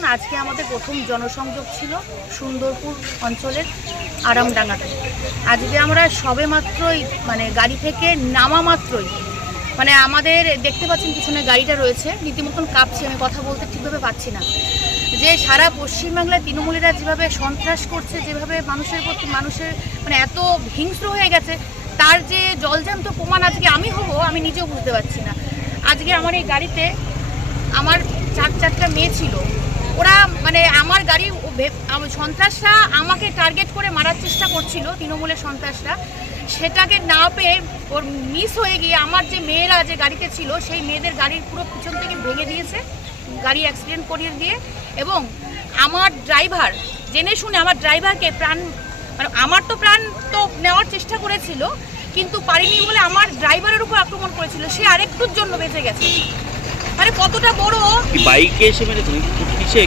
দেখুন, আজকে আমাদের প্রথম জনসংযোগ ছিল সুন্দরপুর অঞ্চলের আরামডাঙ্গাতে। আজকে আমরা সবে মাত্রই মানে গাড়ি থেকে নামা মাত্রই মানে আমাদের দেখতে পাচ্ছেন পিছনে গাড়িটা রয়েছে, রীতিমতন কাঁপছে, আমি কথা বলতে ঠিকভাবে পাচ্ছি না। যে সারা পশ্চিমবাংলায় তৃণমূলীরা যেভাবে সন্ত্রাস করছে, যেভাবে মানুষের প্রতি মানুষের মানে এত হিংস্র হয়ে গেছে, তার যে জলজ্যান্ত প্রমাণ আজকে আমি হব আমি নিজেও বুঝতে পারছি না। আজকে আমার এই গাড়িতে আমার চারটা মেয়ে ছিল, ওরা মানে আমার গাড়ি সন্ত্রাসরা আমাকে টার্গেট করে মারার চেষ্টা করছিল, তৃণমূলের সন্ত্রাসরা। সেটাকে না পেয়ে ওর মিস হয়ে গিয়ে আমার যে মেয়েরা যে গাড়িতে ছিল সেই মেয়েদের গাড়ির পুরো পিছন থেকে ভেঙে দিয়েছে, গাড়ি অ্যাক্সিডেন্ট করিয়ে দিয়ে। এবং আমার ড্রাইভার জেনে শুনে আমার ড্রাইভারকে প্রাণ মানে আমার তো প্রাণ তো নেওয়ার চেষ্টা করেছিল, কিন্তু পারিনি বলে আমার ড্রাইভারের উপর আক্রমণ করেছিল, সে আরেকটুর জন্য বেঁচে গেছে। মানে কতটা বড় বাইকে এসে মেরেছে,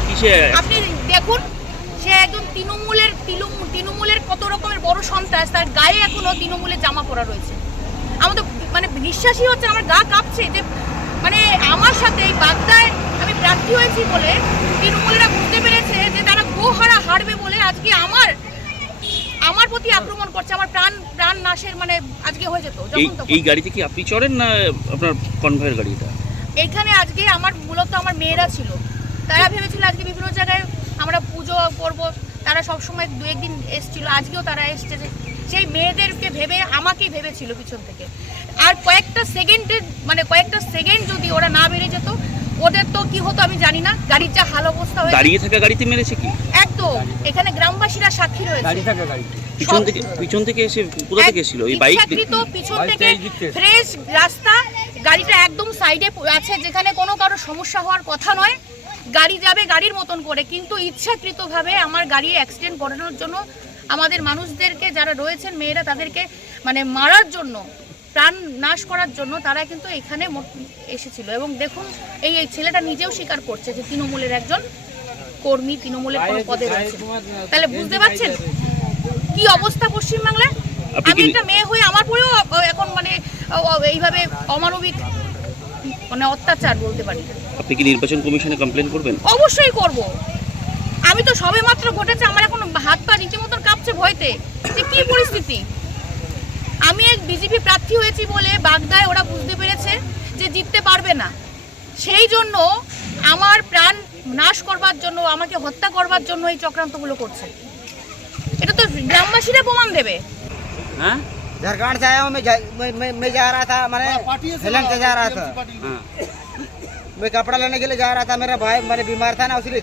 কিসে আপনি দেখুন, সে একজন তৃণমূলের কত রকমের বড় সন্ত্রাস, তার গায়ে এখনো তৃণমূলের জামা পরা রয়েছে। আমার তো মানে বিশ্বাসই হচ্ছে, আমার গা কাঁপছে যে মানে আমার সাথে এই বাগদায় আমি প্রার্থী হয়েছি বলে তৃণমূলেরা বুঝতে পেরেছে যে তারা গোহারা হারবে বলে আজকে আমার প্রতি আক্রমণ করছে। আমার প্রাণ নাশের মানে আজকে হয়ে যেত। এই গাড়িতে কি আপনি চড়েন না আপনার কনভয়ের গাড়িটা? এইখানে আজকে মূলত আমার মেয়েরা ছিল, তারা ভেবেছিল আজকে বিভিন্ন জায়গায় আমরা পুজো করব, তারা সবসময় দু একদিন এসছিল, আজকেও তারা এসছে। সেই মেয়েদেরকে ভেবে আমাকেই ভেবেছিল পিছন থেকে। আর কয়েকটা সেকেন্ড যদি ওরা না বেড়ে যেত, ওদের তো কি হতো আমি জানি না। গাড়ির যা হাল অবস্থা হয়েছে, দাঁড়িয়ে থাকা গাড়িতে মেরেছে কি একদম, এখানে গ্রামবাসীরা সাক্ষী রয়েছে। পিছন থেকে এসে কোথা থেকে এসেছিল এই বাইক? পিছন থেকে ফ্রেশ রাস্তা, গাড়িটা একদম সাইডে আছে যেখানে কোনো কারো সমস্যা হওয়ার কথা নয়, গাড়ি যাবে গাড়ির মতন করে, কিন্তু ইচ্ছাকৃতভাবে আমার গাড়ি অ্যাক্সিডেন্ট করানোর জন্য আমাদের মানুষদেরকে যারা রয়েছেন মেয়েরা তাদেরকে মানে মারার জন্য, প্রাণ নাশ করার জন্য তারা কিন্তু এখানে এসেছিল। এবং দেখুন এই ছেলেটা নিজেও স্বীকার করছে যে তৃণমূলের একজন কর্মী, তৃণমূলের কোনো পদে রয়েছে। তাহলে বুঝতে পারছেন কি অবস্থা পশ্চিমবাংলায়। আমি একটা মেয়ে হয়ে আমার পরেও এখন মানে এইভাবে অমানবিক মানে অত্যাচার বলতে পারি। আপনি কি নির্বাচন কমিশনে কমপ্লেন করবেন? অবশ্যই করব। আমি তো সবে মাত্র ঘটেছে, আমার এখন হাত পা রীতিমতন কাঁপছে ভয়তে যে কি পরিস্থিতি। আমি এক বিজেপি প্রার্থী হয়েছি বলে বাগদায় ওরা বুঝতে পেরেছে যে জিততে পারবে না, সেই জন্য আমার প্রাণ নাশ করবার জন্য, আমাকে হত্যা করবার জন্য এই চক্রান্তগুলো করছে। এটা তো গ্রামবাসীরা প্রমাণ দেবে। হ্যাঁ, झारखंड से आया हूँ, मैं जा रहा था, मैंने हेलन से जा रहा था, मैं कपड़ा लेने के लिए जा रहा था, मेरा भाई बीमार था ना, उसलिए